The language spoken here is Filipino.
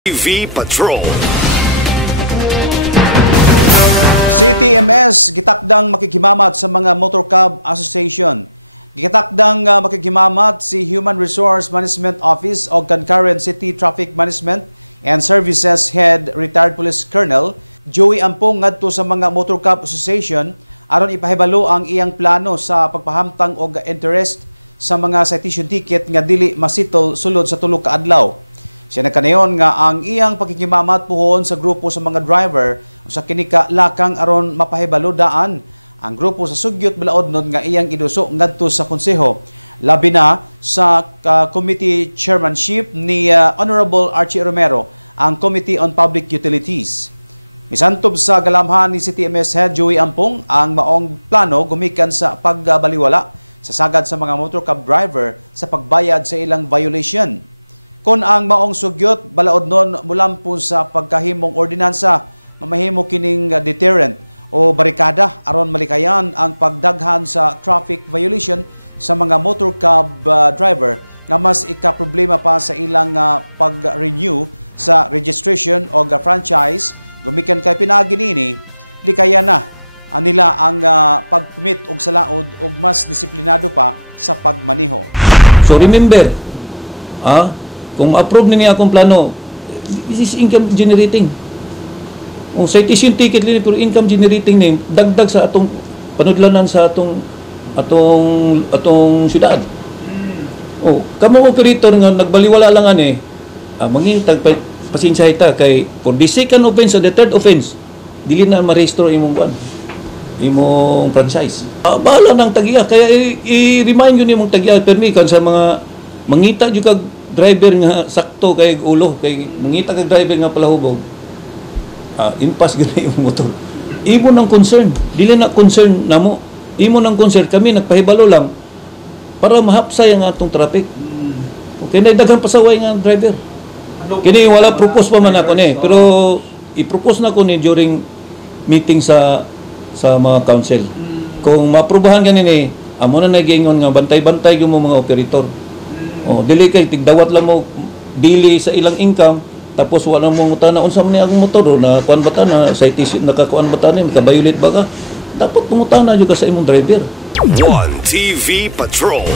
TV Patrol. CTMS gitakdang makikimamat sa mga Motor Cab Association. Gitakdang makikimamat si Human Resource Management Office o Concurrent City Traffic Management and Services Head Retired Police Colonel Joey Ampong ngadto sa mga Motor Cab Association aron ipahibalo ang iyang plano sa pagpahamtang og interest sa mga citation ticket nga dili masitol sulod sa tulo ka adlaw. Siya nagkanayon nga ang iyang pagkikimamat puhon sa grupo sa mga driver sa kinika lakang aron mapahibalo daan ang grupo sa sugyot balaodnon nga iyang iduso ngadto sa konseho labi na sa committee chairmanship ni Honorable Archie Romero ang Committee on Public Utilities. Misantob sa galamhan ni CTMS Head Joey Ampong ang maong plano gumikan sa pagbaliwala sa sagad sa mga motor cab driver sa pagbayad sa ilang violation. Kung ang maong sugyot balaodnon mulampon sa pagkahimong ordinansa, mamahimo kining deterrent o barikada aron malikayan ang pagdaghan sa traffic violation sa mga motor cab driver nga mas ika-problema pa sa ilang pag-renew sa registration o franchise gumikan kay pinaginini likayan na nila ang pagkumit og salaod og mas disiplinado pa sa pagmaneho. So remember, kung approve niya akong plano, this is income generating. Kung citation ticket din pero income generating ni dagdag sa atong panudlanan sa atong syudad. Kamo operator nga nagbaliwala lang ani, mangitag pasensya ta kay for the second offense or the third offense, dili na ma-restore imong franchise. Bahala nang tagiya kaya i-remind yun imong tagiya permi kan sa mga mangita jud kag driver nga sakto kay ulo kay mangita kag driver nga palahubog impas gyud yung motor. Imo nang concern, dili na concern namo. Imo nang concern kami nagpahibalo lang para mahapsay ang atong traffic. Okay na daghang pasaway nga driver. Kini wala propose pa man ako ni pero i-propose na ko ni during meeting sa mga council. Kung maaprubahan kanini amo na nagingon nga bantay-bantay gyud mo mga operator. Dili kay tigdawat lang mo dili sa ilang income tapos wala mo mutana unsa man ni ang motor na kuan bata na citation nakakuan bata ni maka-violate ba ka dapat pumutana jud ka sa imong driver. 1 TV Patrol.